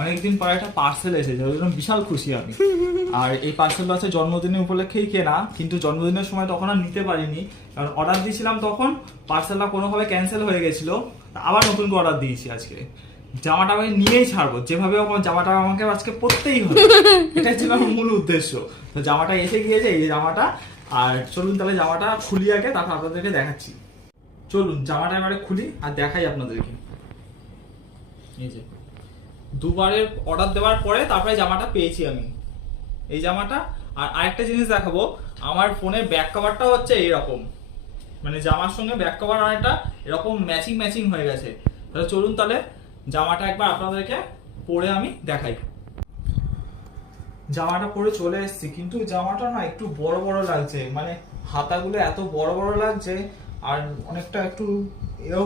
অনেকদিন পরে একটা পার্সেল এসেছে, ওই জন্য বিশাল খুশি আমি। আর এই পার্সেলটা আছে জন্মদিনের উপলক্ষেই কেনা, কিন্তু জন্মদিনের সময় তখন আর নিতে পারিনি, কারণ অর্ডার দিয়েছিলাম তখন পার্সেলটা কোনোভাবে ক্যান্সেল হয়ে গেছিল। আবার নতুন করে অর্ডার দিয়েছি আজকে। জামাটা আমি নিয়েই ছাড়বো, যেভাবে হোক জামাটা আমাকে আজকে পরতেই হবে, এটাই ছিল আমার মূল উদ্দেশ্য। তো জামাটা এসে গিয়েছে, এই যে জামাটা। আর চলুন তাহলে জামাটা খুলি আগে, তারপর আপনাদেরকে দেখাচ্ছি। চলুন জামাটা এবারে খুলি আর দেখাই আপনাদেরকে। এই যে দুবারের অর্ডার দেওয়ার পরে তারপরে জামাটা পেয়েছি আমি, এই জামাটা। আর আরেকটা জিনিস দেখাবো, আমার ফোনের ব্যাক কভারটা হচ্ছে এইরকম, মানে জামার সঙ্গে ব্যাক কভার অনেকটা এরকম ম্যাচিং ম্যাচিং হয়ে গেছে। তাহলে চলুন তাহলে জামাটা একবার আপনাদেরকে পরে আমি দেখাই। জামাটা পরে চলে এসেছি, কিন্তু জামাটা না একটু বড় বড় লাগছে, মানে হাতাগুলো এত বড় বড় লাগছে, আর অনেকটা একটু এও